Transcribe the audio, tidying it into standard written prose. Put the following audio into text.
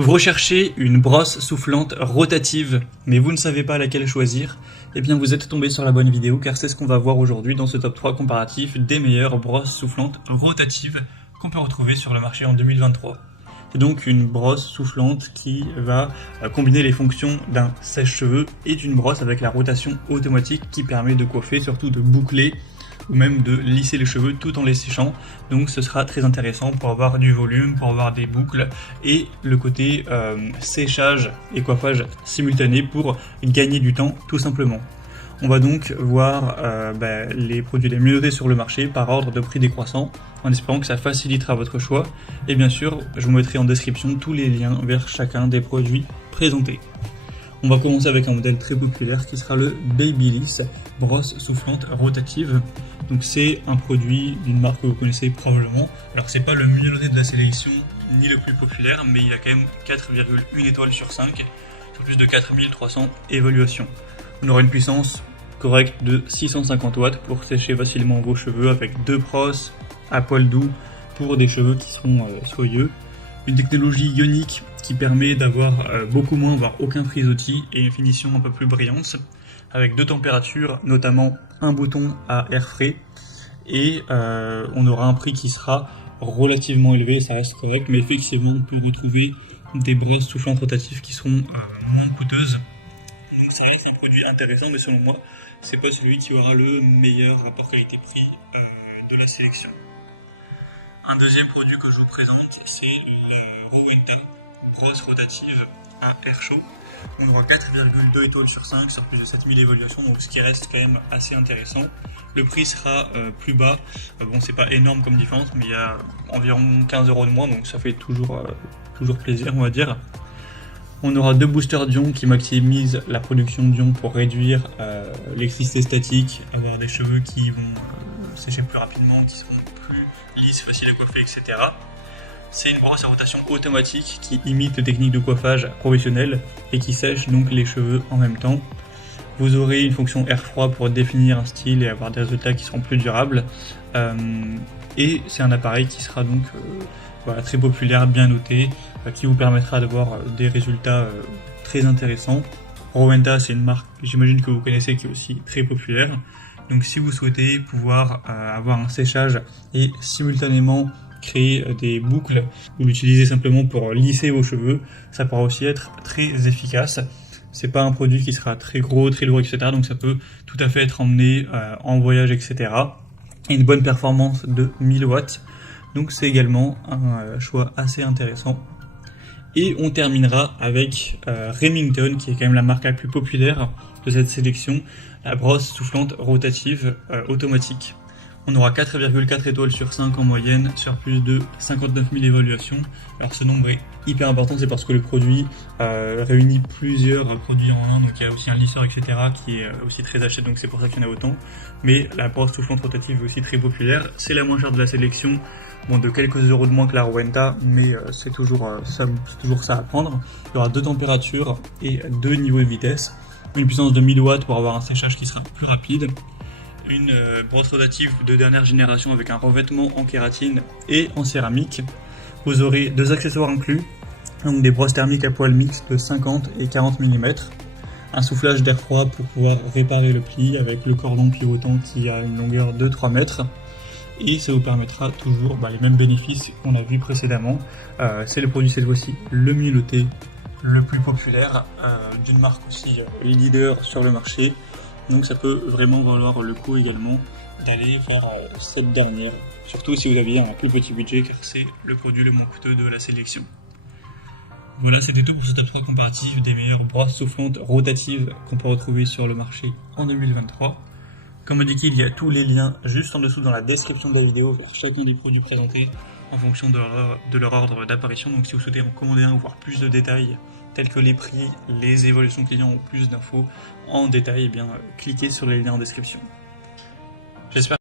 Vous recherchez une brosse soufflante rotative, mais vous ne savez pas laquelle choisir? Eh bien vous êtes tombé sur la bonne vidéo car c'est ce qu'on va voir aujourd'hui dans ce top 3 comparatif des meilleures brosses soufflantes rotatives qu'on peut retrouver sur le marché en 2023. C'est donc une brosse soufflante qui va combiner les fonctions d'un sèche-cheveux et d'une brosse avec la rotation automatique qui permet de coiffer, surtout de boucler ou même de lisser les cheveux tout en les séchant. Donc ce sera très intéressant pour avoir du volume, pour avoir des boucles et le côté séchage et coiffage simultané pour gagner du temps tout simplement. On va donc voir les produits les mieux notés sur le marché par ordre de prix décroissant, en espérant que ça facilitera votre choix. Et bien sûr, je vous mettrai en description tous les liens vers chacun des produits présentés. On va commencer avec un modèle très populaire qui sera le Babyliss brosse soufflante rotative. Donc c'est un produit d'une marque que vous connaissez probablement. Alors c'est pas le mieux noté de la sélection ni le plus populaire, mais il a quand même 4,1 étoiles sur 5 sur plus de 4300 évaluations. On aura une puissance correcte de 650 watts pour sécher facilement vos cheveux avec deux brosses à poil doux pour des cheveux qui seront soyeux. Une technologie ionique qui permet d'avoir beaucoup moins, voire aucun frisottis et une finition un peu plus brillante, avec deux températures, notamment un bouton à air frais, et on aura un prix qui sera relativement élevé, ça reste correct, mais effectivement on peut retrouver des brosses soufflantes rotatives qui seront moins coûteuses. Donc ça reste un produit intéressant, mais selon moi, c'est pas celui qui aura le meilleur rapport qualité-prix de la sélection. Un deuxième produit que je vous présente, c'est le Rowenta brosse rotative à air chaud. On aura 4,2 étoiles sur 5 sur plus de 7000 évaluations, donc ce qui reste quand même assez intéressant. Le prix sera plus bas, bon c'est pas énorme comme différence, mais il y a environ 15 € de moins, donc ça fait toujours plaisir on va dire. On aura deux boosters d'ion qui maximisent la production d'ion pour réduire l'électricité statique, avoir des cheveux qui vont sécher plus rapidement, qui seront plus lisses, faciles à coiffer, etc. C'est une brosse à rotation automatique qui imite les techniques de coiffage professionnelles et qui sèche donc les cheveux en même temps. Vous aurez une fonction air froid pour définir un style et avoir des résultats qui seront plus durables. Et c'est un appareil qui sera donc très populaire, bien noté, qui vous permettra d'avoir des résultats très intéressants. Rowenta, c'est une marque, j'imagine que vous connaissez, qui est aussi très populaire. Donc si vous souhaitez pouvoir avoir un séchage et simultanément créer des boucles ou l'utiliser simplement pour lisser vos cheveux, ça pourra aussi être très efficace. C'est pas un produit qui sera très gros, très lourd, etc. Donc ça peut tout à fait être emmené en voyage, etc. Et une bonne performance de 1000 watts. Donc c'est également un choix assez intéressant. Et on terminera avec Remington, qui est quand même la marque la plus populaire de cette sélection, la brosse soufflante rotative automatique. On aura 4,4 étoiles sur 5 en moyenne sur plus de 59 000 évaluations. Alors ce nombre est hyper important, c'est parce que le produit réunit plusieurs produits en un, donc il y a aussi un lisseur, etc. qui est aussi très acheté, donc c'est pour ça qu'il y en a autant. Mais la brosse soufflante rotative est aussi très populaire, c'est la moins chère de la sélection, bon, de quelques euros de moins que la Rowenta, mais c'est toujours ça à prendre. Il y aura deux températures et deux niveaux de vitesse, une puissance de 1000 watts pour avoir un séchage qui sera plus rapide, une brosse rotative de dernière génération avec un revêtement en kératine et en céramique. Vous aurez deux accessoires inclus, donc des brosses thermiques à poil mixte de 50 et 40 mm, un soufflage d'air froid pour pouvoir réparer le pli avec le cordon pivotant qui a une longueur de 3 mètres, et ça vous permettra toujours les mêmes bénéfices qu'on a vu précédemment. C'est le produit cette fois-ci le mieux noté, le plus populaire, d'une marque aussi leader sur le marché. Donc ça peut vraiment valoir le coup également d'aller vers cette dernière, surtout si vous aviez un plus petit budget, car c'est le produit le moins coûteux de la sélection. Voilà, c'était tout pour ce top 3 comparatif des meilleures brosses soufflantes rotatives qu'on peut retrouver sur le marché en 2023. Comme indiqué, il y a tous les liens juste en dessous dans la description de la vidéo vers chacun des produits présentés en fonction de leur ordre d'apparition. Donc si vous souhaitez en commander un ou voir plus de détails tels que les prix, les évaluations clients ou plus d'infos en détail, cliquez sur les liens en description. J'espère